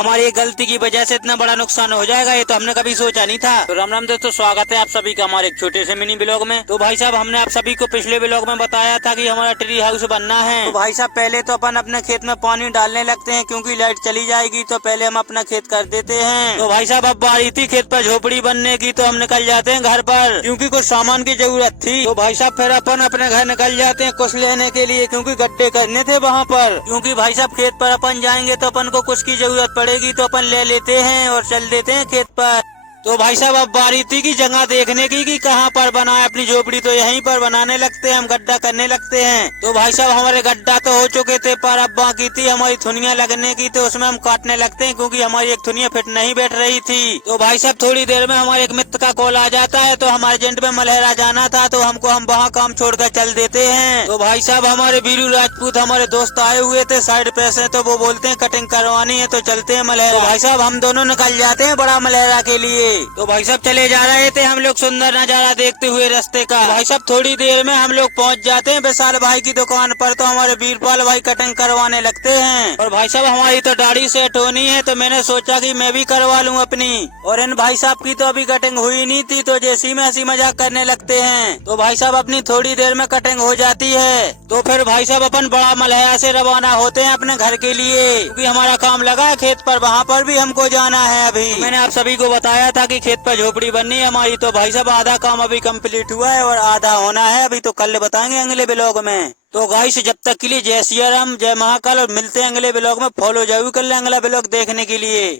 हमारी एक गलती की वजह से इतना बड़ा नुकसान हो जाएगा ये तो हमने कभी सोचा नहीं था। तो राम राम दोस्तों, स्वागत है आप सभी का हमारे एक छोटे से मिनी ब्लॉग में। तो भाई साहब, हमने आप सभी को पिछले ब्लॉग में बताया था कि हमारा ट्री हाउस बनना है। तो भाई साहब, पहले तो अपन अपने खेत में पानी डालने लगते हैं क्योंकि लाइट चली जाएगी, तो पहले हम अपना खेत कर देते हैं। तो भाई साहब, अब बारी थी खेत पर झोपड़ी बनने की, तो हम निकल जाते हैं घर पर क्योंकि कुछ सामान की जरूरत थी। तो भाई साहब, फिर अपन अपने घर निकल जाते हैं कुछ लेने के लिए क्योंकि गड्ढे करने थे वहाँ पर। क्योंकि भाई साहब, खेत पर अपन जाएंगे तो अपन को कुछ की जरूरत पड़ेगी, तो अपन ले लेते हैं और चल देते हैं खेत पर। तो भाई साहब, अब बारी थी की जगह देखने की कि कहाँ पर बनाए अपनी झोपड़ी, तो यहीं पर बनाने लगते हैं, हम गड्ढा करने लगते हैं। तो भाई साहब, हमारे गड्ढा तो हो चुके थे पर अब बाकी थी हमारी थुनिया लगने की, तो उसमें हम काटने लगते हैं क्योंकि हमारी एक थुनिया फिट नहीं बैठ रही थी। तो भाई साहब, थोड़ी देर में हमारे एक मित्र का कॉल आ जाता है, तो हमारे एजेंट में मलहरा जाना था, तो हम वहाँ काम छोड़कर चल देते हैं। तो भाई साहब, हमारे बीरू राजपूत हमारे दोस्त आए हुए थे साइड पे से, तो वो बोलते हैं कटिंग करवानी है तो चलते हैं मलहरा। तो भाई साहब, हम दोनों निकल जाते हैं बड़ा मलहरा के लिए। तो भाई साहब, चले जा रहे थे हम लोग सुंदर नजारा देखते हुए रास्ते का। भाई साहब, थोड़ी देर में हम लोग पहुंच जाते हैं विशाल भाई की दुकान पर, तो हमारे वीरपाल भाई कटिंग करवाने लगते हैं। और भाई साहब, हमारी तो दाढ़ी सेट होनी है, तो मैंने सोचा कि मैं भी करवा लूं अपनी। और इन भाई साहब की तो अभी कटिंग हुई नहीं थी, तो जैसी में हंसी मजाक करने लगते हैं। तो भाई साहब, अपनी थोड़ी देर में कटिंग हो जाती है, तो फिर भाई साहब अपन बड़ा मलहरा से रवाना होते हैं अपने घर के लिए क्योंकि हमारा काम लगा है खेत पर, वहाँ पर भी हमको जाना है। अभी मैंने आप सभी को बताया था कि खेत पर झोपड़ी बननी है हमारी, तो भाई साहब आधा काम अभी कंप्लीट हुआ है और आधा होना है अभी, तो कल बताएंगे अगले ब्लॉग में। तो गाइस, जब तक के लिए जय सिया राम, जय महाकाल, और मिलते हैं अगले ब्लॉग में। फॉलो जरूर कर लें अगला ब्लॉग देखने के लिए।